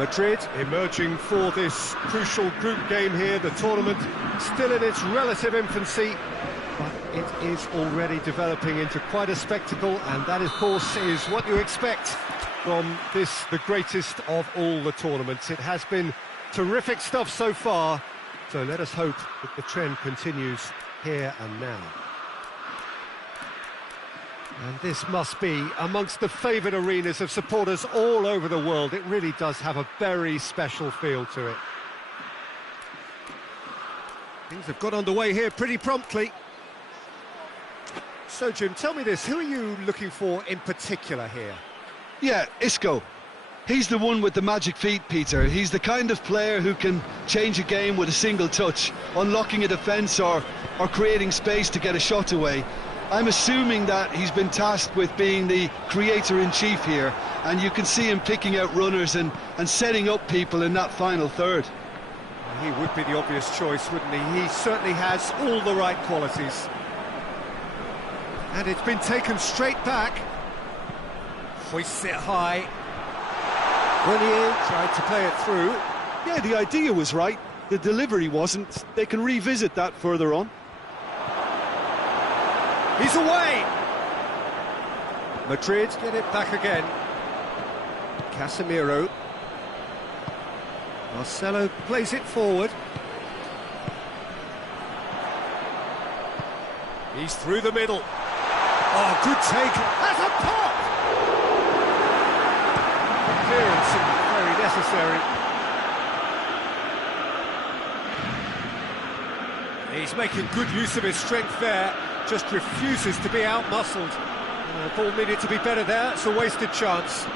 Madrid emerging for this crucial group game here. The tournament still in its relative infancy, but it is already developing into quite a spectacle, and that, of course, is what you expect from this, the greatest of all the tournaments. It has been terrific stuff so far, so let us hope that the trend continues here and now. And this must be amongst the favoured arenas of supporters all over the world. It really does have a very special feel to it. Things have got underway here pretty promptly. So, Jim, tell me this, who are you looking for in particular here? Yeah, Isco. He's the one with the magic feet, Peter. He's the kind of player who can change a game with a single touch, unlocking a defence or creating space to get a shot away. I'm assuming that he's been tasked with being the creator-in-chief here, and you can see him picking out runners and setting up people in that final third. He would be the obvious choice, wouldn't he? He certainly has all the right qualities. And it's been taken straight back. Hoists it high. Grenier tried to play it through. Yeah, the idea was right. The delivery wasn't. They can revisit that further on. He's away! Madrid get it back again. Casemiro. Marcelo plays it forward. He's through the middle. Oh, good take. That's a pop! Clearance very necessary. He's making good use of his strength there. Just refuses to be out-muscled. The ball needed to be better there. It's a wasted chance.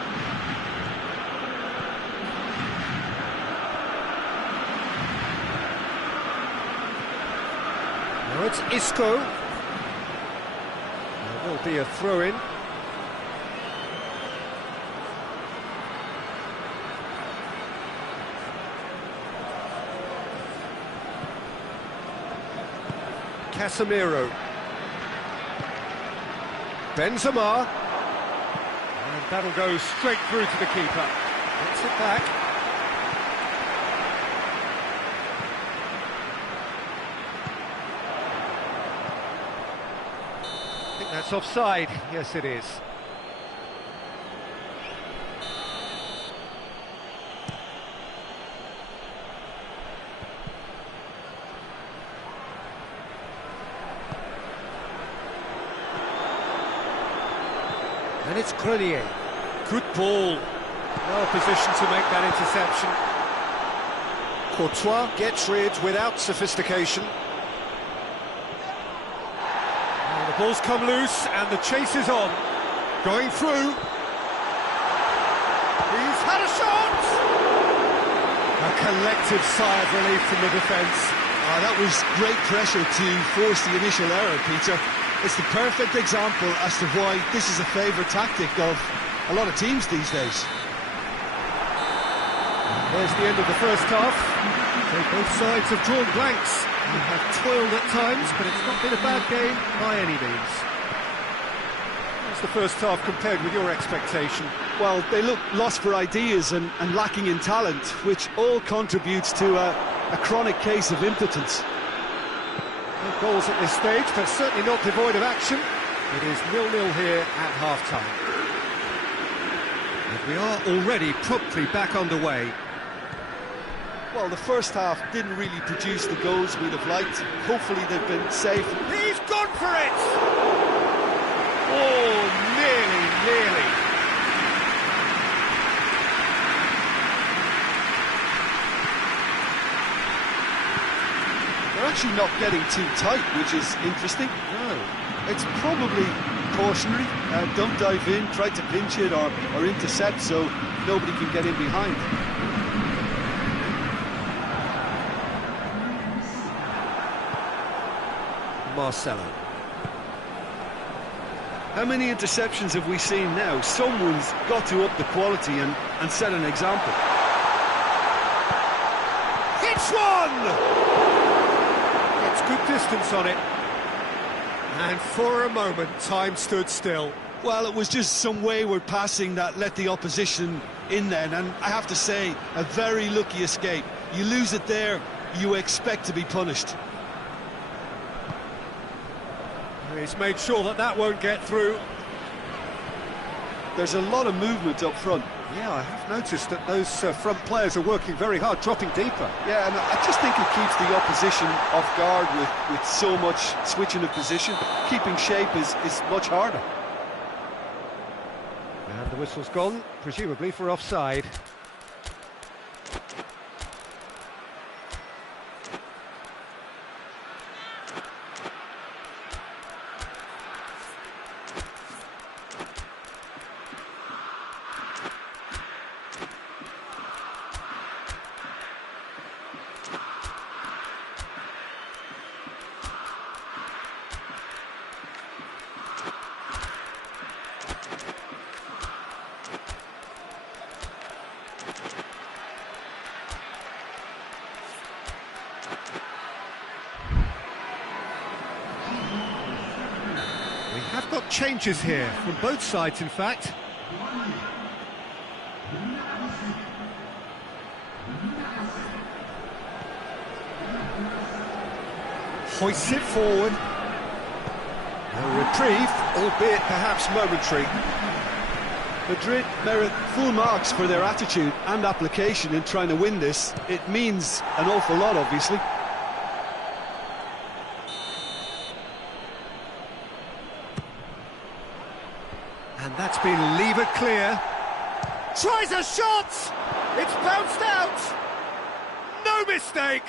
Now it's Isco. There will be a throw-in. Casemiro. Benzema, and that'll go straight through to the keeper. Gets it back. I think that's offside. Yes, it is. And it's Grenier. Good ball. Well positioned to make that interception. Courtois gets rid without sophistication. And the ball's come loose and the chase is on. Going through. He's had a shot! A collective sigh of relief from the defence. Oh, that was great pressure to force the initial error, Peter. It's the perfect example as to why this is a favourite tactic of a lot of teams these days. There's the end of the first half. So both sides have drawn blanks and have toiled at times, but it's not been a bad game by any means. How's the first half compared with your expectation? Well, they look lost for ideas and lacking in talent, which all contributes to a chronic case of impotence. No goals at this stage, but certainly not devoid of action. It is 0-0 here at half-time. And we are already promptly back underway. Well, the first half didn't really produce the goals we'd have liked. Hopefully they've been safe. He's gone for it! Oh, nearly. They're actually not getting too tight, which is interesting. No. It's probably cautionary. Don't dive in, try to pinch it or intercept so nobody can get in behind. Marcelo. How many interceptions have we seen now? Someone's got to up the quality and set an example. Hits one! Gets good distance on it. And for a moment, time stood still. Well, it was just some wayward passing that let the opposition in then, and I have to say, a very lucky escape. You lose it there, you expect to be punished. He's made sure that that won't get through. There's a lot of movement up front. Yeah, I have noticed that those front players are working very hard, dropping deeper. Yeah, and I just think it keeps the opposition off guard with so much switching of position. Keeping shape is much harder. And the whistle's gone, presumably for offside. We have got changes here, from both sides in fact. Hoists it forward. A reprieve, albeit perhaps momentary. Madrid merit full marks for their attitude and application in trying to win this. It means an awful lot, obviously. And that's been levered clear. Tries a shot! It's bounced out! No mistake!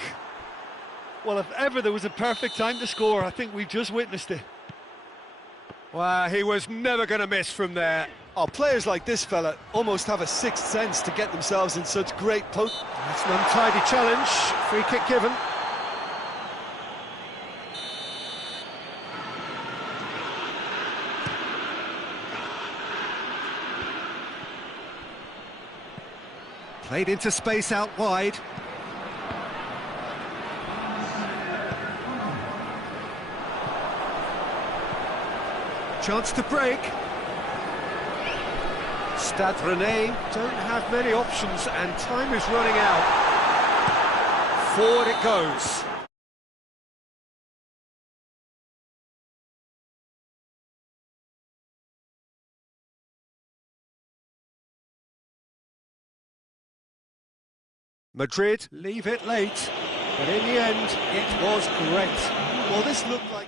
Well, if ever there was a perfect time to score, I think we've just witnessed it. Well, he was never going to miss from there. Oh, players like this fella almost have a sixth sense to get themselves in such great post. That's an untidy challenge. Free kick given. Played into space out wide. Chance to break. Stade Rennais don't have many options and time is running out. Forward it goes. Madrid leave it late, but in the end it was great. Well, this looked like...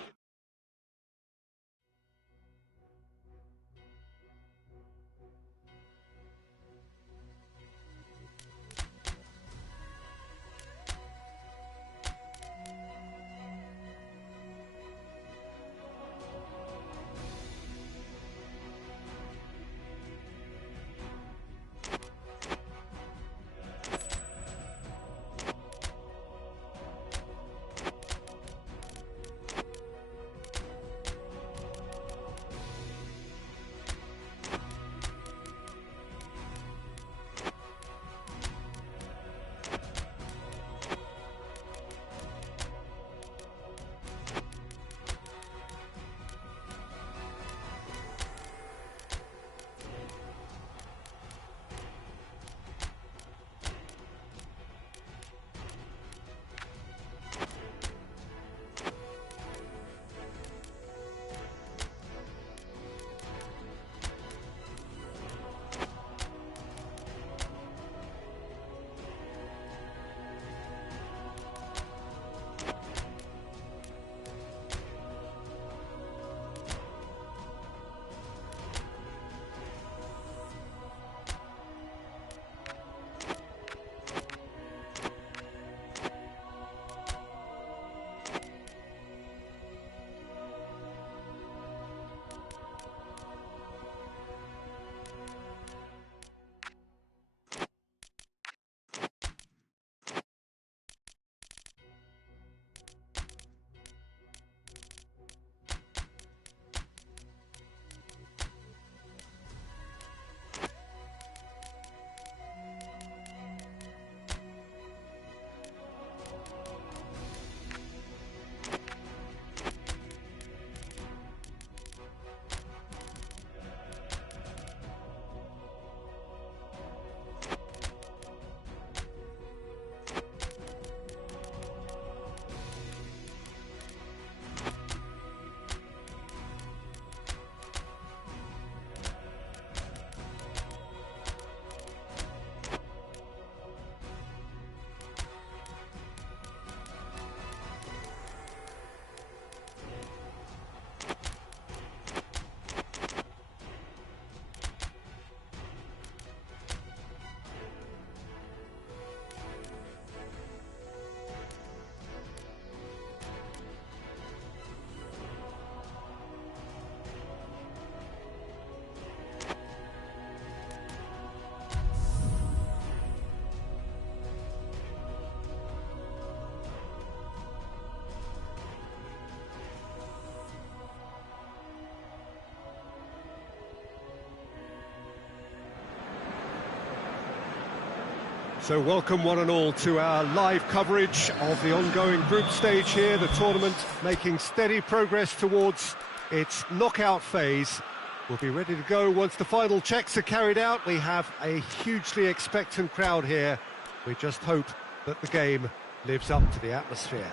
So welcome one and all to our live coverage of the ongoing group stage here, the tournament making steady progress towards its knockout phase. We'll be ready to go once the final checks are carried out. We have a hugely expectant crowd here. We just hope that the game lives up to the atmosphere.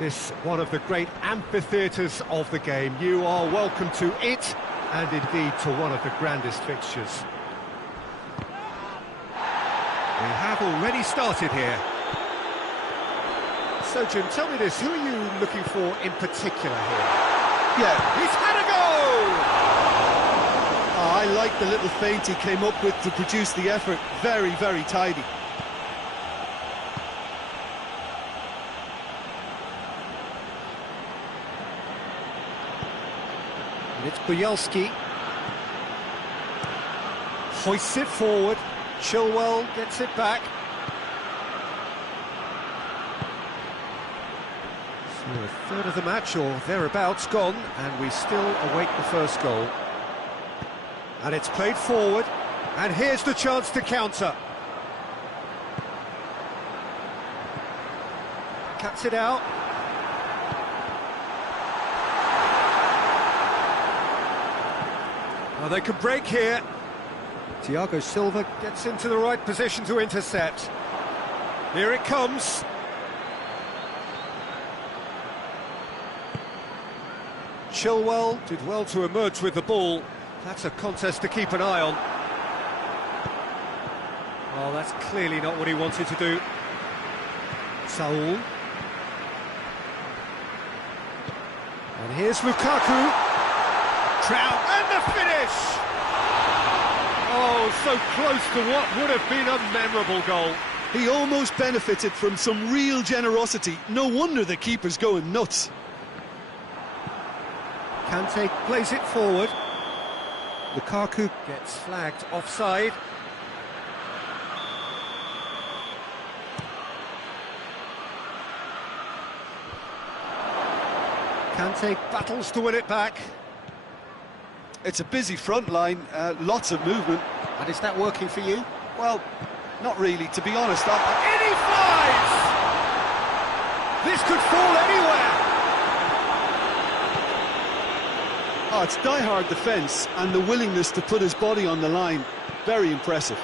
This one of the great amphitheatres of the game. You are welcome to it, and indeed to one of the grandest fixtures. We have already started here. So, Jim, tell me this, who are you looking for in particular here? Yeah, He's had a goal! I like the little feint he came up with to produce the effort. Very, very tidy. And it's Bujalski. Hoists it forward. Chilwell gets it back. So a third of the match, or thereabouts, gone, and we still await the first goal. And it's played forward, and here's the chance to counter. Cuts it out. Well, they can break here. Thiago Silva gets into the right position to intercept. Here it comes. Chilwell did well to emerge with the ball. That's a contest to keep an eye on. Oh, that's clearly not what he wanted to do. Saul. And here's Lukaku. Trout, and the finish! Oh, so close to what would have been a memorable goal. He almost benefited from some real generosity. No wonder the keeper's going nuts. Kante plays it forward. Lukaku gets flagged offside. Kante battles to win it back. It's a busy front line, lots of movement. And is that working for you? Well, not really, to be honest. In he flies! This could fall anywhere! Oh, it's die-hard defence and the willingness to put his body on the line. Very impressive.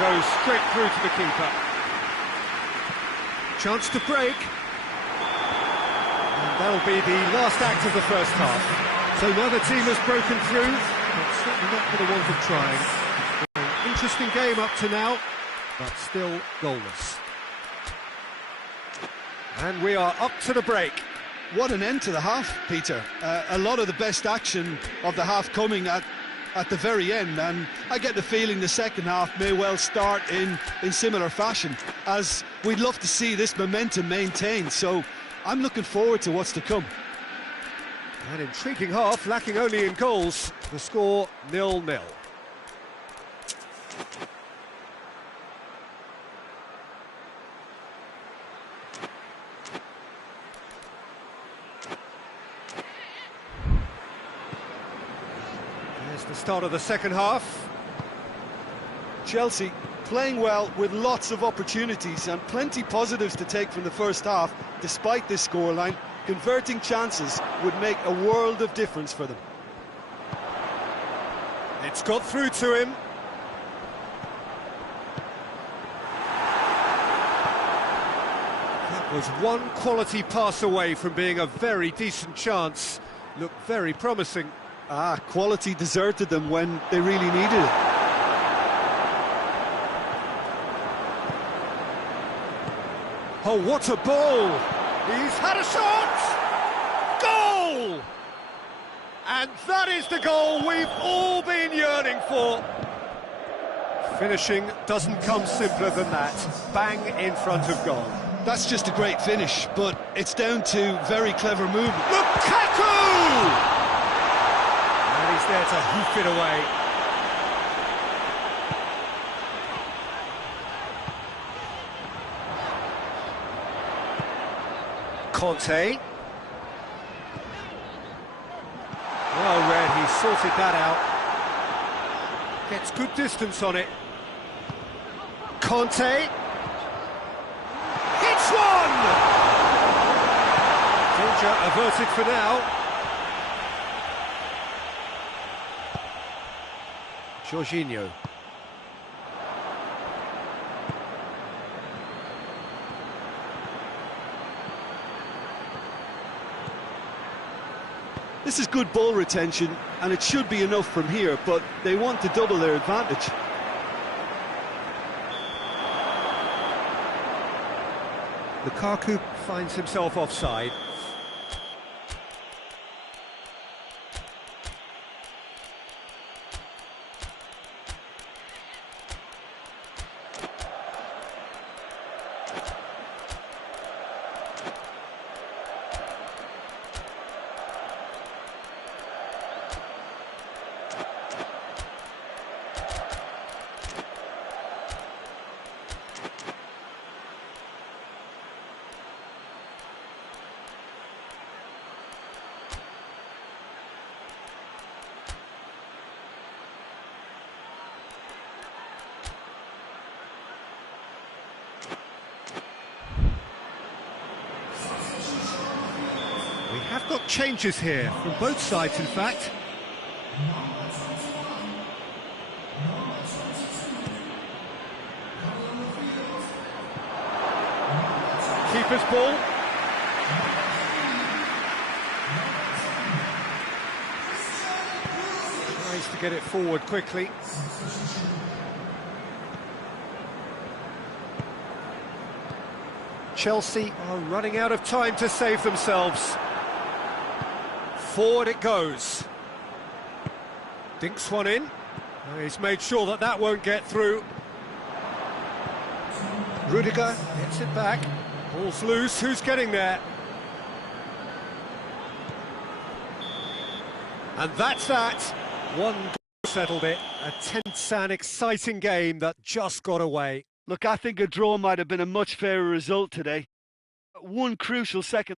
Goes straight through to the keeper. Chance to break. And that'll be the last act of the first half. So neither team has broken through, but certainly not for the want of trying. An interesting game up to now, but still goalless. And we are up to the break. What an end to the half, Peter. A lot of the best action of the half coming at the very end, and I get the feeling the second half may well start in similar fashion, as we'd love to see this momentum maintained, so I'm looking forward to what's to come. An intriguing half, lacking only in goals. The score 0-0. The start of the second half. Chelsea playing well with lots of opportunities and plenty positives to take from the first half. Despite this scoreline, converting chances would make a world of difference for them. It's got through to him. That was one quality pass away from being a very decent chance. Looked very promising. Quality deserted them when they really needed it. Oh, what a ball! He's had a shot! Goal! And that is the goal we've all been yearning for. Finishing doesn't come simpler than that. Bang in front of goal. That's just a great finish, but it's down to very clever movement. Lukaku! And He's there to hoof it away. Conte. Well read, he sorted that out. Gets good distance on it. Conte. Hits one! Danger averted for now. Jorginho. This is good ball retention, and it should be enough from here, but they want to double their advantage. Lukaku finds himself offside. We have got changes here, from both sides in fact. Keeper's ball. Tries to get it forward quickly. Chelsea are running out of time to save themselves. Forward it goes. Dinks one in. He's made sure that that won't get through. Rudiger gets it back. Ball's loose. Who's getting there? And that's that. One goal settled it. A tense and exciting game that just got away. Look, I think a draw might have been a much fairer result today. One crucial second.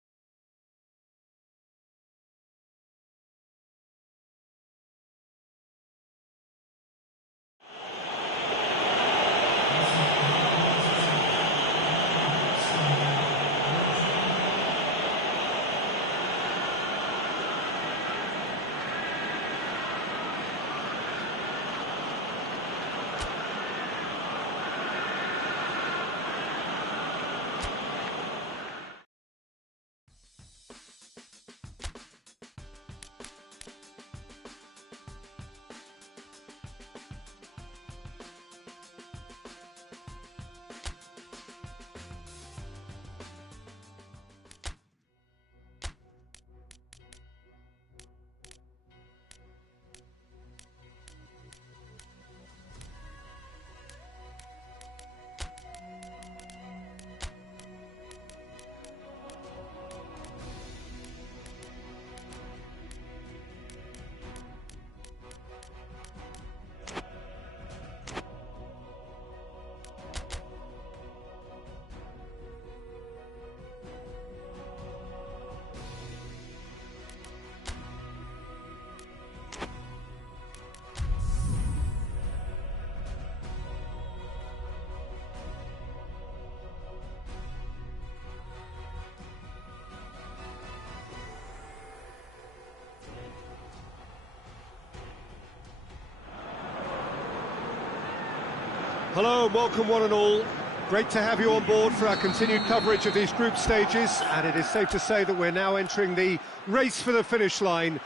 Hello and welcome one and all. Great to have you on board for our continued coverage of these group stages, and it is safe to say that we're now entering the race for the finish line.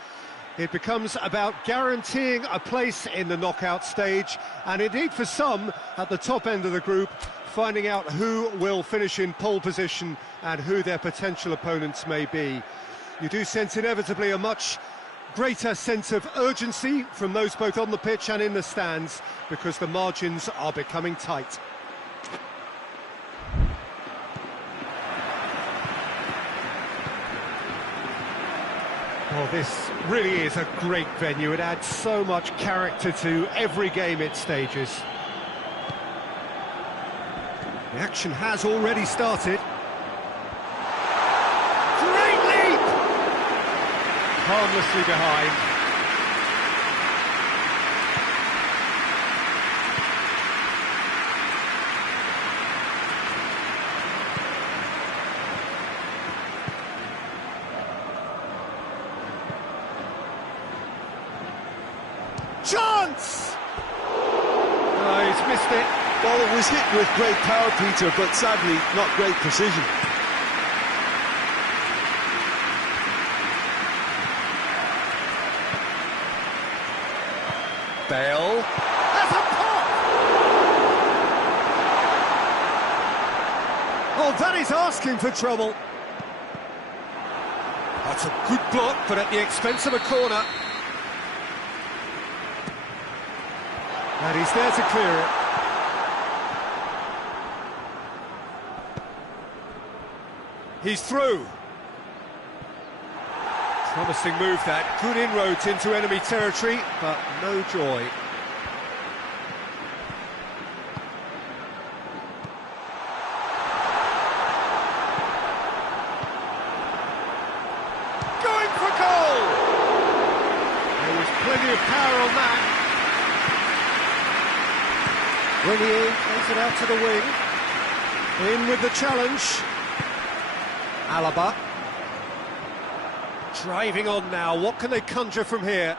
It becomes about guaranteeing a place in the knockout stage, and indeed for some at the top end of the group, finding out who will finish in pole position and who their potential opponents may be. You do sense inevitably a much greater sense of urgency from those both on the pitch and in the stands, because the margins are becoming tight. Oh, this really is a great venue. It adds so much character to every game it stages. The action has already started. Great leap! Harmlessly behind. Chance! Oh, he's missed it. Well, it was hit with great power, Peter, but sadly not great precision. Bale has a pop! Oh, that is asking for trouble. That's a good block, but at the expense of a corner. And he's there to clear it. He's through. Promising move that. Good inroads into enemy territory, but no joy. Going for goal! There was plenty of power on that. Renier plays it out to the wing. In with the challenge. Alaba. Driving on now. What can they conjure from here?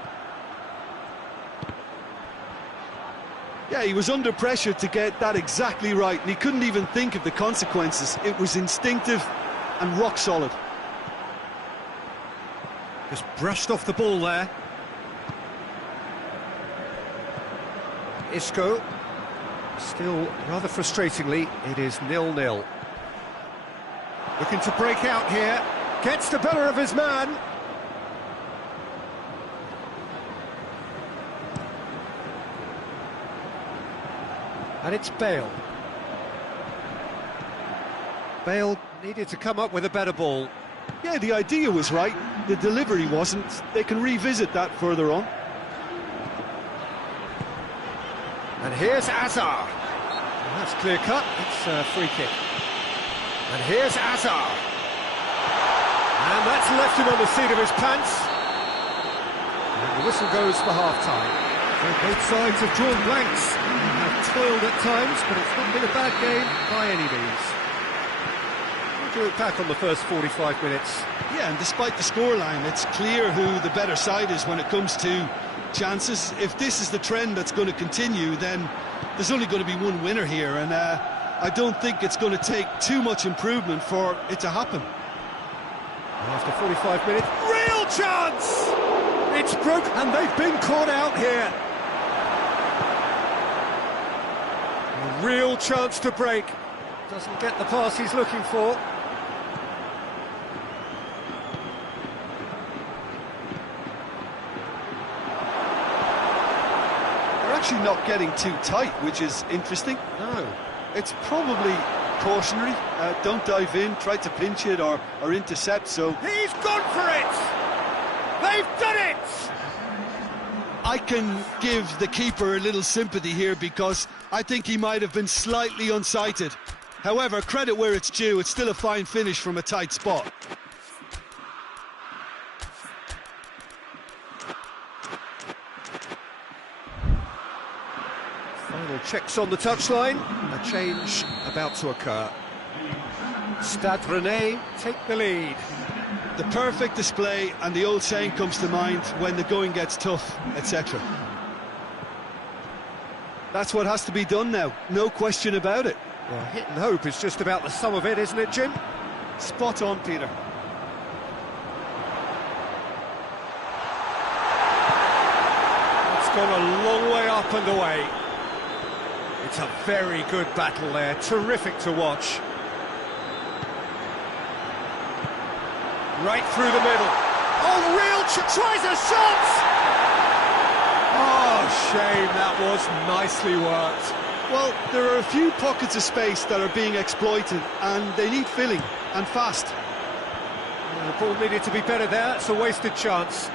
Yeah, he was under pressure to get that exactly right, and he couldn't even think of the consequences. It was instinctive and rock solid. Just brushed off the ball there. Isco. Still, rather frustratingly, it is 0-0. Looking to break out here. Gets the better of his man. And it's Bale. Bale needed to come up with a better ball. Yeah, the idea was right, the delivery wasn't. They can revisit that further on. And here's Azar. That's clear cut, it's a free kick. And here's Azar. And that's left him on the seat of his pants. And the whistle goes for half-time. Both sides have drawn blanks and have toiled at times, but it's not been a bad game by any means. What do you look back on the first 45 minutes? Yeah, and despite the scoreline, it's clear who the better side is when it comes to chances. If this is the trend that's going to continue, then there's only going to be one winner here, and I don't think it's going to take too much improvement for it to happen. After 45 minutes, real chance! It's broke, and they've been caught out here. A real chance to break. Doesn't get the pass he's looking for. They're actually not getting too tight, which is interesting. No. It's probably cautionary. Don't dive in, try to pinch it or intercept, so... He's gone for it! They've done it! I can give the keeper a little sympathy here because I think he might have been slightly unsighted. However, credit where it's due, it's still a fine finish from a tight spot. Final checks on the touchline. A change about to occur. Stade Rennais take the lead. The perfect display, and the old saying comes to mind, when the going gets tough, etc. That's what has to be done now, no question about it. Well, hit and hope is just about the sum of it, isn't it, Jim? Spot on, Peter. It's gone a long way up and away. It's a very good battle there, terrific to watch. Right through the middle. Oh, tries a shot! Oh, shame, that was nicely worked. Well, there are a few pockets of space that are being exploited, and they need filling, and fast. The ball needed to be better there, it's a wasted chance.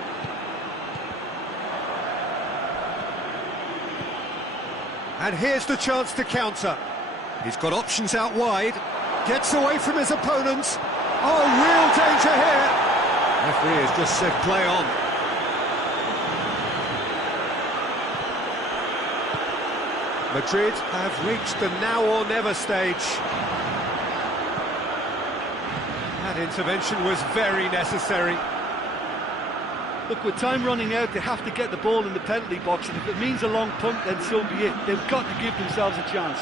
And here's the chance to counter. He's got options out wide, gets away from his opponents. Oh, real danger here. Referee has just said play on. Madrid have reached the now or never stage. That intervention was very necessary. Look, with time running out, they have to get the ball in the penalty box, and if it means a long punt, then so be it. They've got to give themselves a chance.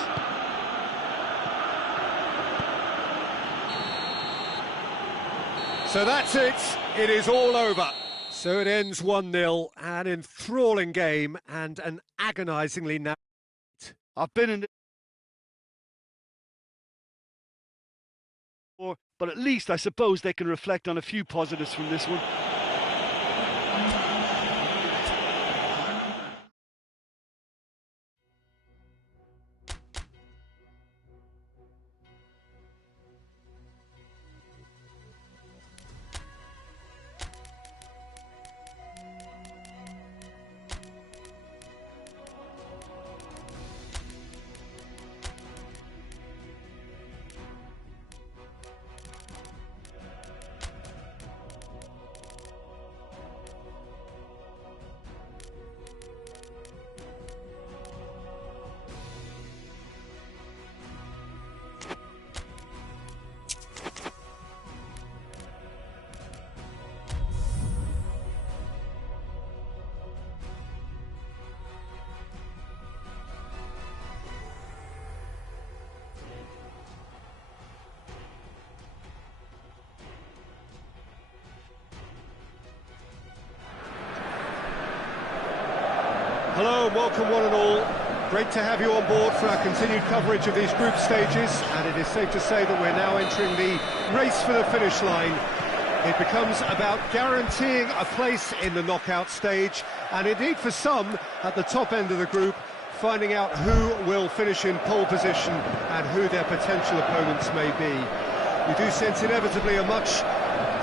So that's it. It is all over. So it ends 1-0, an enthralling game and an agonisingly narrow. I've been in the... But at least I suppose they can reflect on a few positives from this one. Hello and welcome one and all. Great to have you on board for our continued coverage of these group stages, and it is safe to say that we're now entering the race for the finish line. It becomes about guaranteeing a place in the knockout stage, and indeed for some at the top end of the group, finding out who will finish in pole position and who their potential opponents may be. You do sense inevitably a much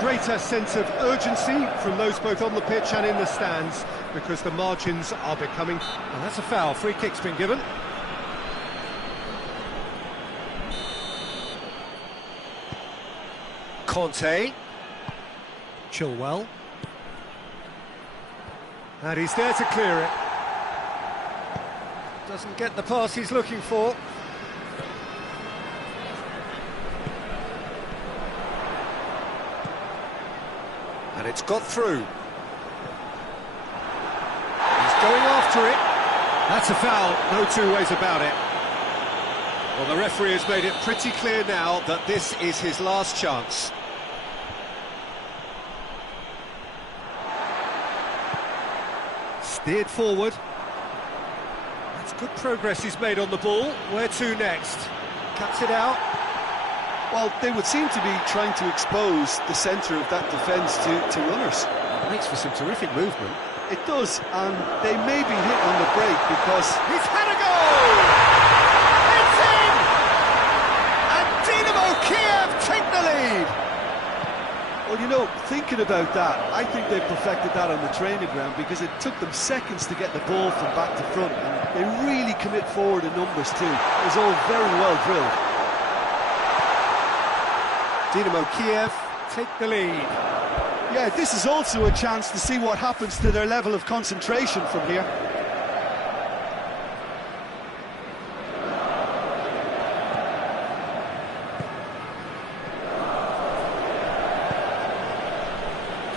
greater sense of urgency from those both on the pitch and in the stands, because the margins are becoming... And that's a foul. Free kick's been given. Conte. Chilwell. And he's there to clear it. Doesn't get the pass he's looking for. And it's got through. Going after it. That's a foul, no two ways about it. Well, the referee has made it pretty clear now that this is his last chance. Steered forward. That's good progress he's made on the ball. Where to next? Cuts it out. Well, they would seem to be trying to expose the centre of that defence to runners. It makes for some terrific movement. It does, and they may be hit on the break because... He's had a goal! It's in! And Dynamo Kiev take the lead! Well, you know, thinking about that, I think they perfected that on the training ground, because it took them seconds to get the ball from back to front, and they really commit forward in numbers too. It was all very well drilled. Dynamo Kiev take the lead. Yeah, this is also a chance to see what happens to their level of concentration from here.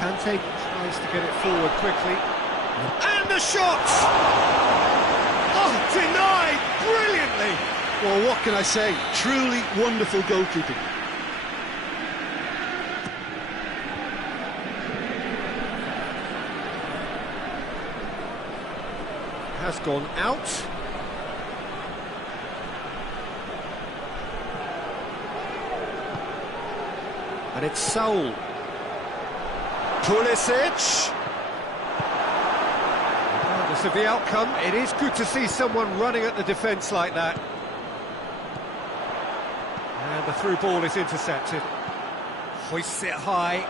Kante tries to get it forward quickly. And the shot! Oh, denied brilliantly! Well, what can I say? Truly wonderful goalkeeping. Has gone out. And it's Saul. Pulisic. Regardless of the outcome, it is good to see someone running at the defence like that. And the through ball is intercepted. Hoists it high.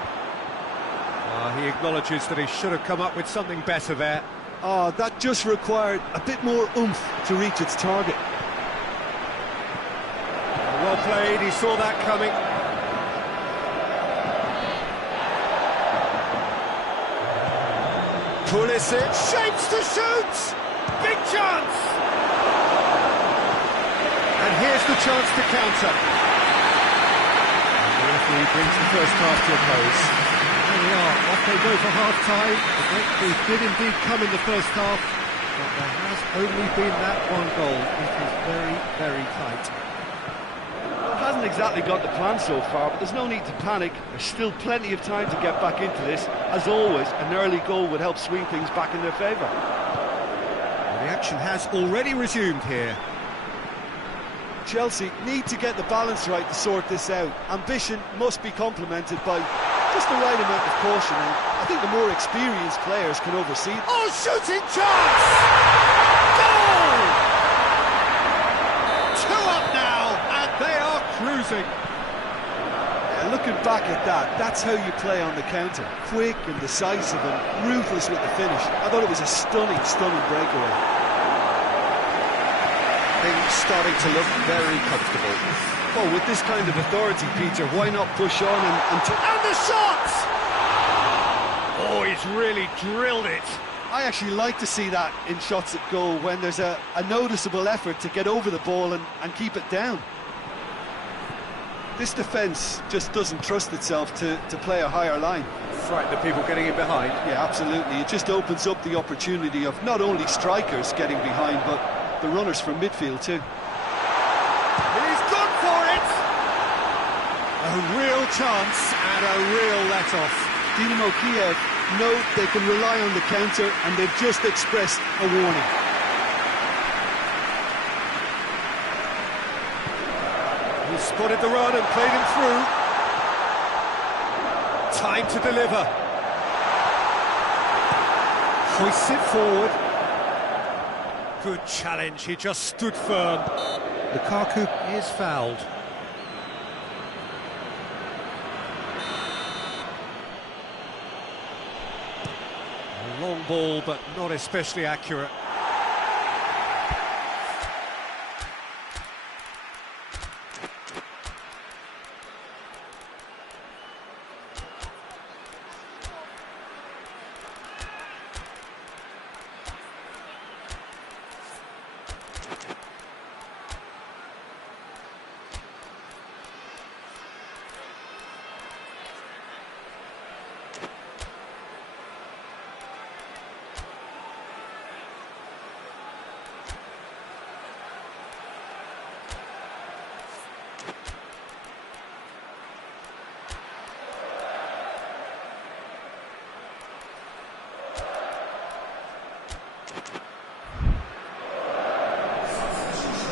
He acknowledges that he should have come up with something better there. Oh, that just required a bit more oomph to reach its target. Well played, he saw that coming. Pulisic shapes to shoot! Big chance! And here's the chance to counter. The referee brings the first half to a close. There we are, off they go for half-time. The breakthrough did indeed come in the first half, but there has only been that one goal. It is very, very tight. Well, it hasn't exactly got the plan so far, but there's no need to panic. There's still plenty of time to get back into this. As always, an early goal would help swing things back in their favour. Well, the action has already resumed here. Chelsea need to get the balance right to sort this out. Ambition must be complemented by just the right amount of caution, and I think the more experienced players can oversee. Oh, shooting chance! Goal! 2 up now, and they are cruising. Yeah, looking back at that, that's how you play on the counter. Quick and decisive and ruthless with the finish. I thought it was a stunning, stunning breakaway. Things starting to look very comfortable. Well, with this kind of authority, Peter, why not push on and the shot! Oh, he's really drilled it. I actually like to see that in shots at goal, when there's a noticeable effort to get over the ball and keep it down. This defence just doesn't trust itself to play a higher line. Frighten the people getting in behind. Yeah, absolutely. It just opens up the opportunity of not only strikers getting behind, but the runners from midfield too. He's gone for it! A real chance and a real let-off. Dynamo Kiev know they can rely on the counter, and they've just expressed a warning. He spotted the run and played him through. Time to deliver. Hoists it forward. Good challenge, he just stood firm. Lukaku is fouled. A long ball, but not especially accurate.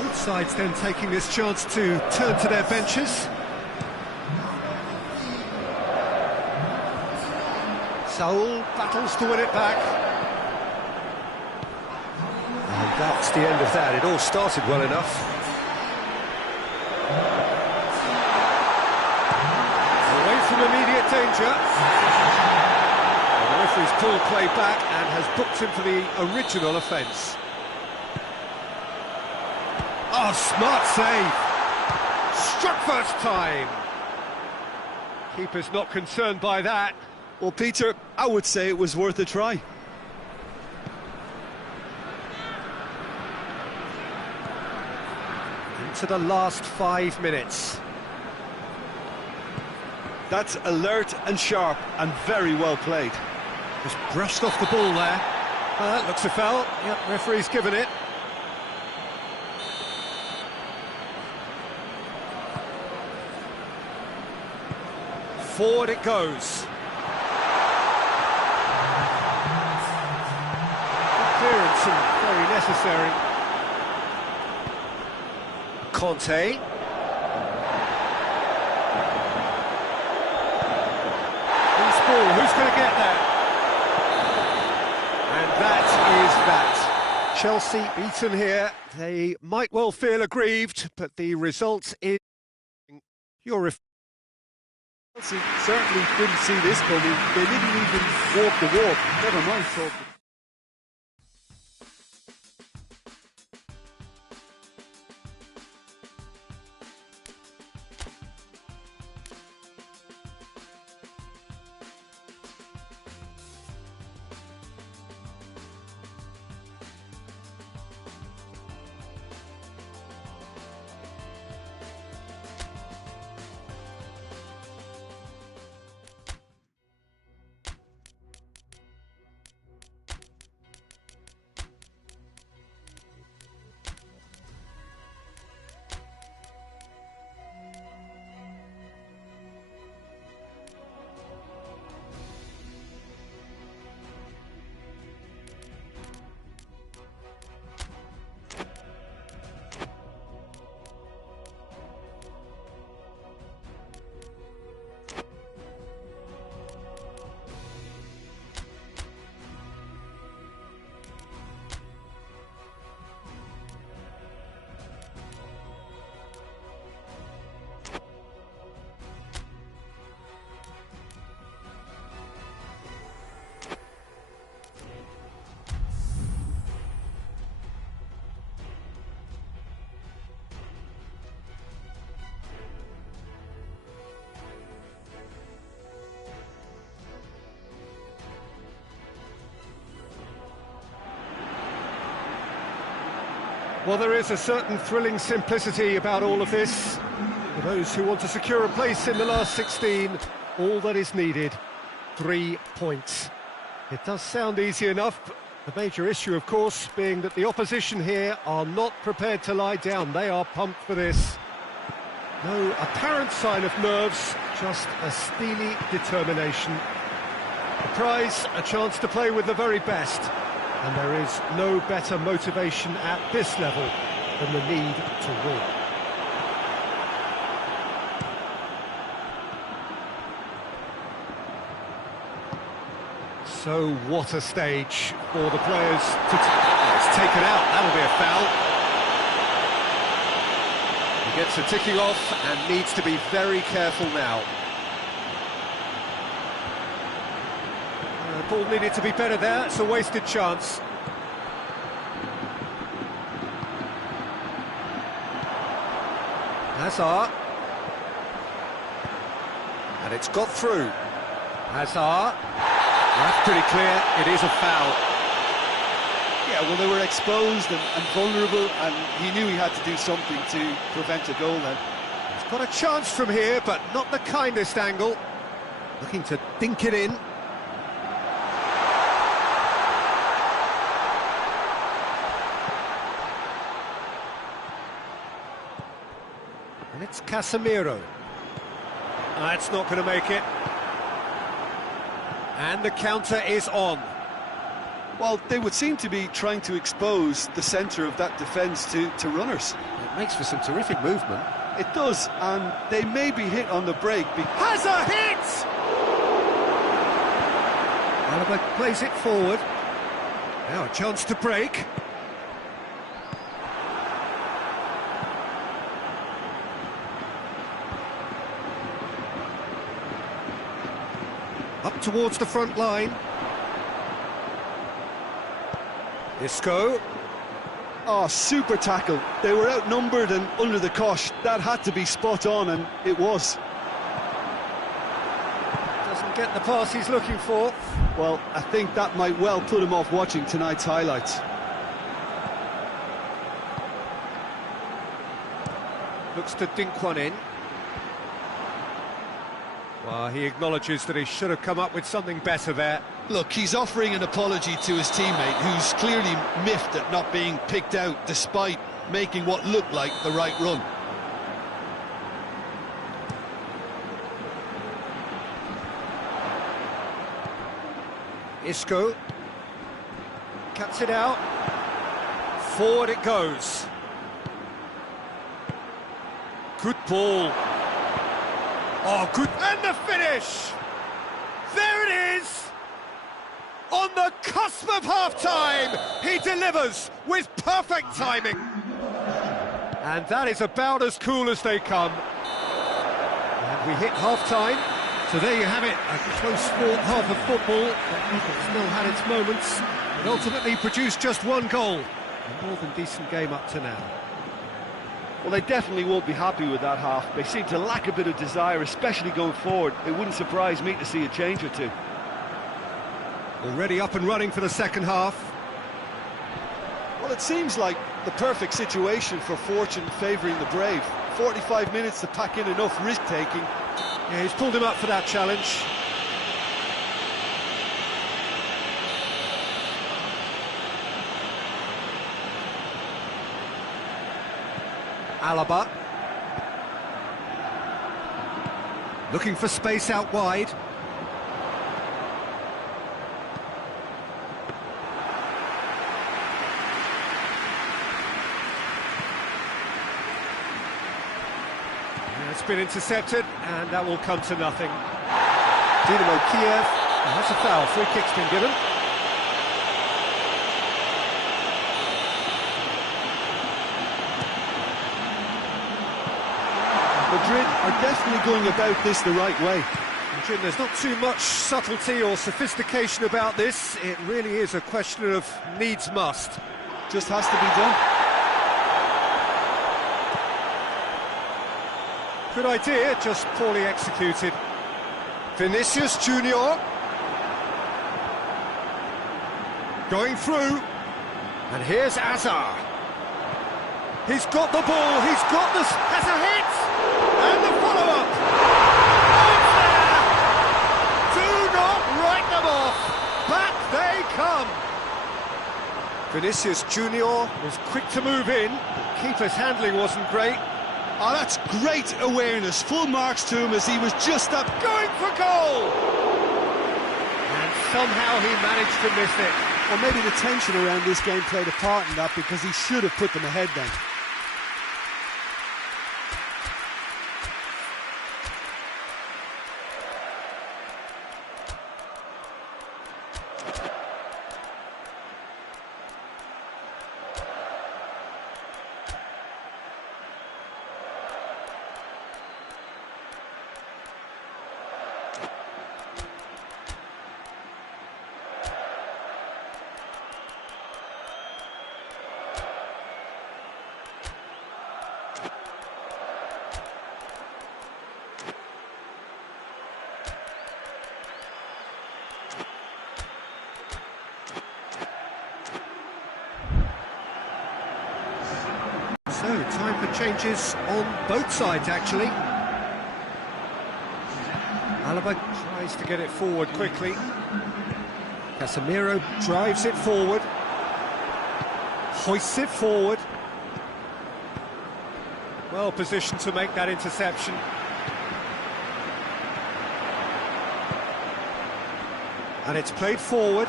Both sides then taking this chance to turn to their benches. Saul battles to win it back. And that's the end of that. It all started well enough. Away from immediate danger. And the referee's pulled play back and has booked him for the original offence. Oh, smart save! Struck first time! Keeper's not concerned by that. Well, Peter, I would say it was worth a try. Into the last 5 minutes. That's alert and sharp and very well played. Just brushed off the ball there. That looks a foul. Yep, referee's given it. Forward it goes. Good clearance and very necessary. Conte. Loose ball, who's going to get there? And that is that. Chelsea beaten here. They might well feel aggrieved, but the result is... Your Chelsea certainly didn't see this coming. They didn't even walk the walk, never mind talk. Well, there is a certain thrilling simplicity about all of this. For those who want to secure a place in the last 16, all that is needed, 3 points. It does sound easy enough, but the major issue, of course, being that the opposition here are not prepared to lie down. They are pumped for this. No apparent sign of nerves, just a steely determination. The prize, a chance to play with the very best. And there is no better motivation at this level than the need to win. So what a stage for the players to... it's taken out, that'll be a foul. He gets a ticking off and needs to be very careful now. The ball needed to be better there, it's a wasted chance. Hazard. And it's got through. Hazard. That's pretty clear, it is a foul. Yeah, well, they were exposed and vulnerable, and he knew he had to do something to prevent a goal then. He's got a chance from here, but not the kindest angle. Looking to dink it in. And it's Casemiro. That's not going to make it. And the counter is on. Well, they would seem to be trying to expose the centre of that defence to runners. It makes for some terrific movement. It does, and they may be hit on the break. Has a hit! Alaba plays it forward. Now a chance to break. Up towards the front line. Isco. Oh, super tackle. They were outnumbered and under the cosh. That had to be spot on, and it was. Doesn't get the pass he's looking for. Well, I think that might well put him off watching tonight's highlights. Looks to dink one in. Well, he acknowledges that he should have come up with something better there. Look, he's offering an apology to his teammate, who's clearly miffed at not being picked out despite making what looked like the right run. Isco cuts it out. Forward it goes. Good ball. Oh, good. And the finish! There it is! On the cusp of half-time, he delivers with perfect timing. And that is about as cool as they come. And we hit half-time. So there you have it, a close-fought half of football that still had its moments, but ultimately produced just one goal. A more than decent game up to now. Well, they definitely won't be happy with that half. They seem to lack a bit of desire, especially going forward. It wouldn't surprise me to see a change or two. Already up and running for the second half. Well, it seems like the perfect situation for fortune favouring the brave. 45 minutes to pack in enough risk-taking. Yeah, he's pulled him up for that challenge. Alaba. Looking for space out wide. It's been intercepted, and that will come to nothing. Dynamo Kiev, that's a foul, free kick's been given. Madrid are definitely going about this the right way. Madrid, there's not too much subtlety or sophistication about this. It really is a question of needs must. Just has to be done. Good idea, just poorly executed. Vinicius Junior going through, and here's Azar. He's got the ball, he's got this, has a hit, and the follow-up. Oh, it's there! Do not write them off. Back they come. Vinicius Junior was quick to move in. The keeper's handling wasn't great. Oh, that's great awareness. Full marks to him as he was just up. Going for goal! And somehow he managed to miss it. Well, maybe the tension around this game played a part in that, because he should have put them ahead then. So, time for changes on both sides, actually. Alaba tries to get it forward quickly. Casemiro drives it forward. Hoists it forward. Well positioned to make that interception. And it's played forward.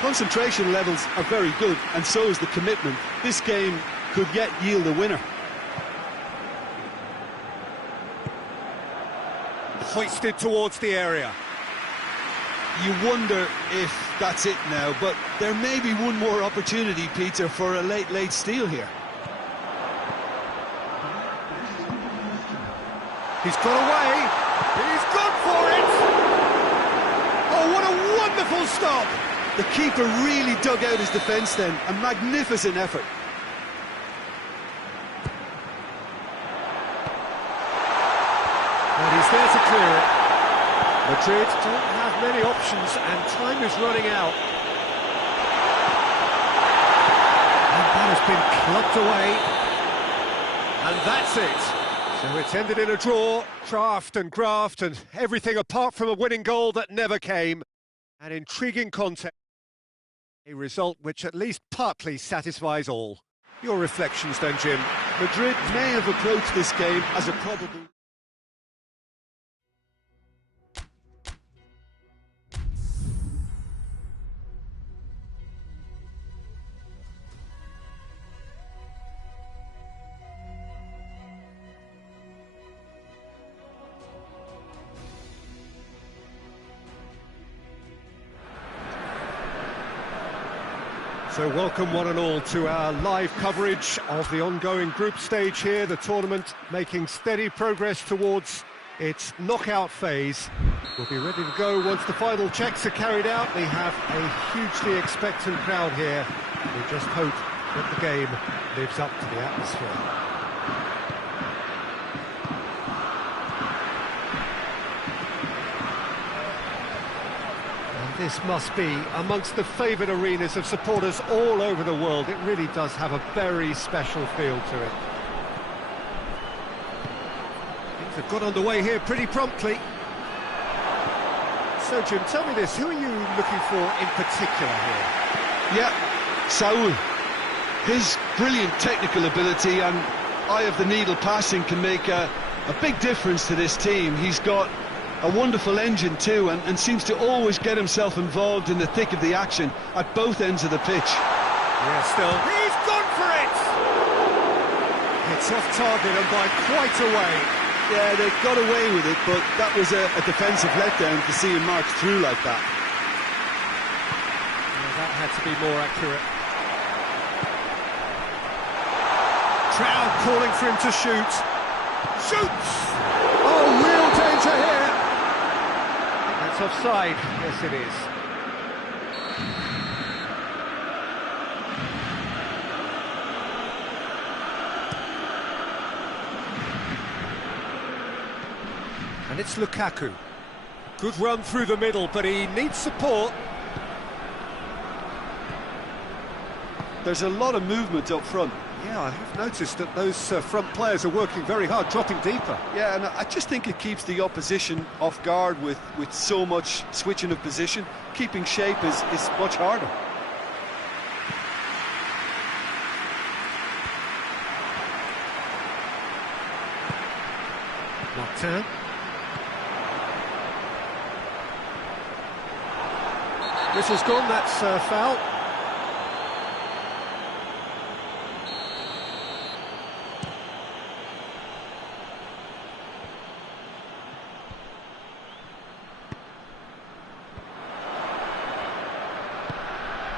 Concentration levels are very good, and so is the commitment. This game could yet yield a winner. Hoisted towards the area. You wonder if that's it now, but there may be one more opportunity, Peter, for a late steal here. He's got away. He's gone for it. Oh, what a wonderful stop. The keeper really dug out his defence then. A magnificent effort. And he's there to clear it. Madrid don't have many options, and time is running out. And that has been clubbed away. And that's it. So it's ended in a draw, draft and graft, and everything apart from a winning goal that never came. An intriguing contest. A result which at least partly satisfies all. Your reflections then, Jim? Madrid may have approached this game as a probable... So welcome one and all to our live coverage of the ongoing group stage here, the tournament making steady progress towards its knockout phase. We'll be ready to go once the final checks are carried out. We have a hugely expectant crowd here. We just hope that the game lives up to the atmosphere. This must be amongst the favoured arenas of supporters all over the world. It really does have a very special feel to it. Things have got underway here pretty promptly. So, Jim, tell me this, who are you looking for in particular here? Yeah, Saul. His brilliant technical ability and eye of the needle passing can make a big difference to this team. He's got a wonderful engine too, and seems to always get himself involved in the thick of the action at both ends of the pitch. Yeah, still, he's gone for it! It's off target and by quite a way. Yeah, they got away with it, but that was a defensive letdown to see him march through like that. Yeah, that had to be more accurate. Crowd calling for him to shoot. Shoots! Oh, real danger here! That's offside. Yes, it is. And it's Lukaku. Good run through the middle, but he needs support. There's a lot of movement up front. Yeah, I have noticed that those front players are working very hard, dropping deeper. Yeah, and I just think it keeps the opposition off guard with so much switching of position. Keeping shape is much harder. Martin. Whistle's gone, that's foul.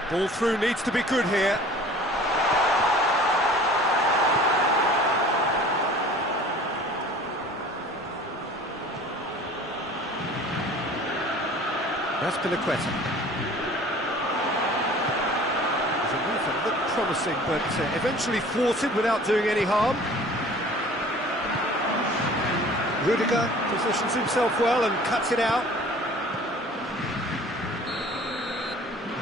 Ball through needs to be good here. That's Praseta. There's a move that looked promising, but eventually thwarted without doing any harm. Rudiger positions himself well and cuts it out.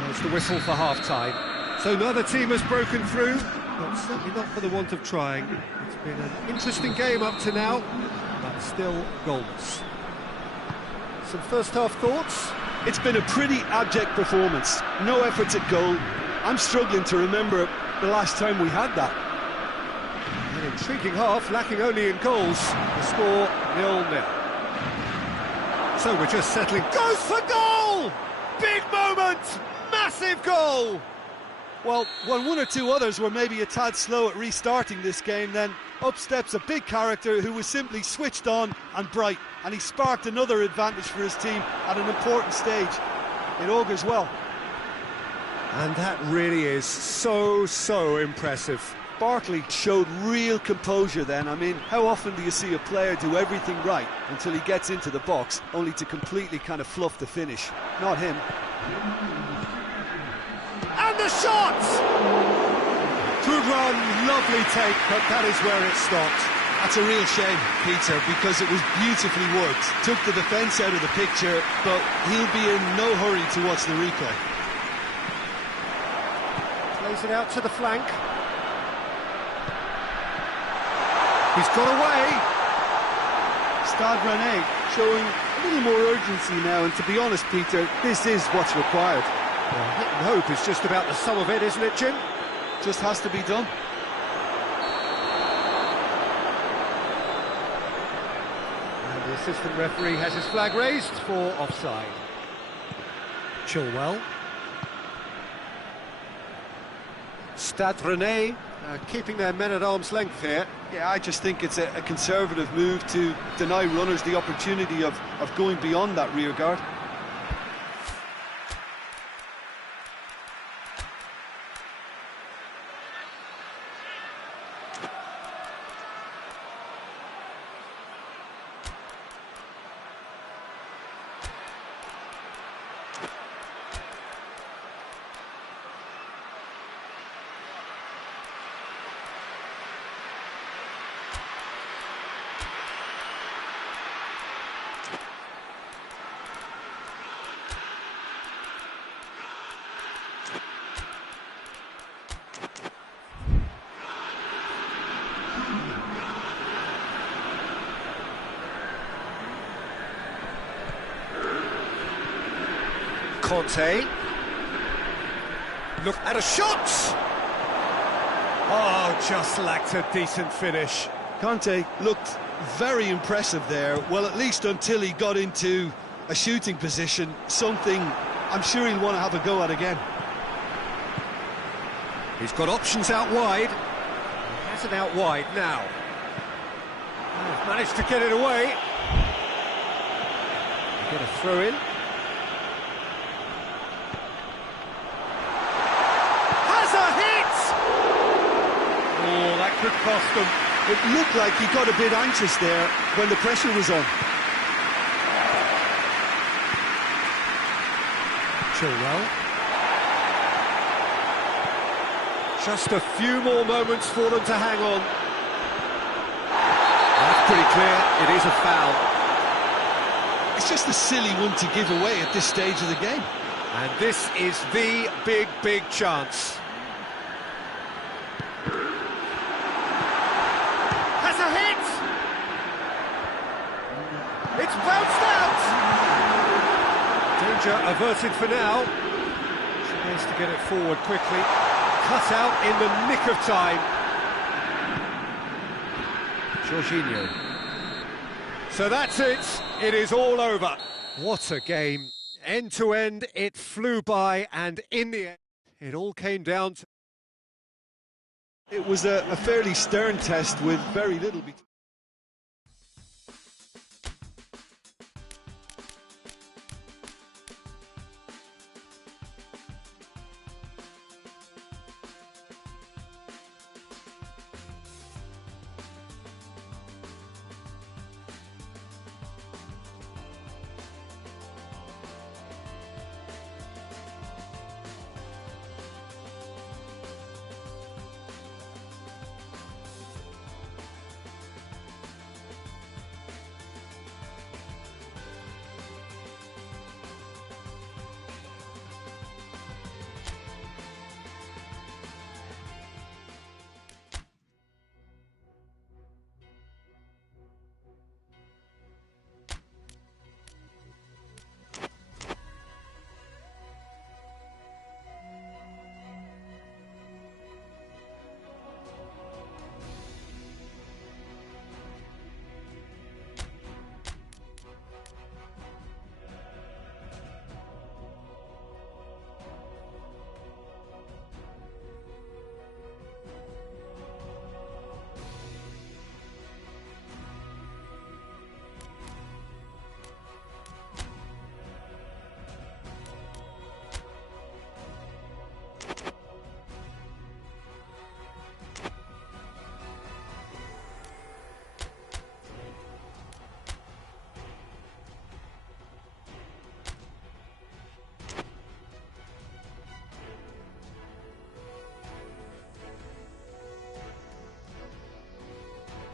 There's the whistle for half-time. So neither team has broken through, but certainly not for the want of trying. It's been an interesting game up to now, but still goalless. Some first-half thoughts? It's been a pretty abject performance. No efforts at goal. I'm struggling to remember the last time we had that. An intriguing half, lacking only in goals. The score 0-0. So we're just settling. Goes for goal! Big moment! Massive goal! Well, when one or two others were maybe a tad slow at restarting this game, then up steps a big character who was simply switched on and bright, and he sparked another advantage for his team at an important stage. It augurs well. And that really is so impressive. Barkley showed real composure then. I mean, how often do you see a player do everything right until he gets into the box, only to completely kind of fluff the finish? Not him. And the shot! Good run, lovely take, but that is where it stopped. That's a real shame, Peter, because it was beautifully worked. Took the defence out of the picture, but he'll be in no hurry to watch the replay. Plays it out to the flank. He's got away. Stade Rennais showing a little more urgency now, and to be honest, Peter, this is what's required. Well, hit and hope is just about the sum of it, isn't it, Jim? Just has to be done. And the assistant referee has his flag raised for offside. Chilwell. Stade Rennais keeping their men at arm's length here. Yeah, I just think it's a conservative move to deny runners the opportunity of going beyond that rear guard. Conte. Look at a shot! Oh, just lacked a decent finish. Conte looked very impressive there, well, at least until he got into a shooting position, something I'm sure he'll want to have a go at again. He's got options out wide. He has it out wide now. Oh, managed to get it away. Get a throw in. Has a hit! Oh, that could cost them. It looked like he got a bit anxious there when the pressure was on. Chilwell. Just a few more moments for them to hang on. That's pretty clear, it is a foul. It's just a silly one to give away at this stage of the game. And this is the big chance. Has a hit! It's bounced out! Danger averted for now. Tries to get it forward quickly. Cut out in the nick of time. Jorginho. So that's it. It is all over. What a game. End to end, it flew by, and in the end, it all came down to... It was a fairly stern test with very little...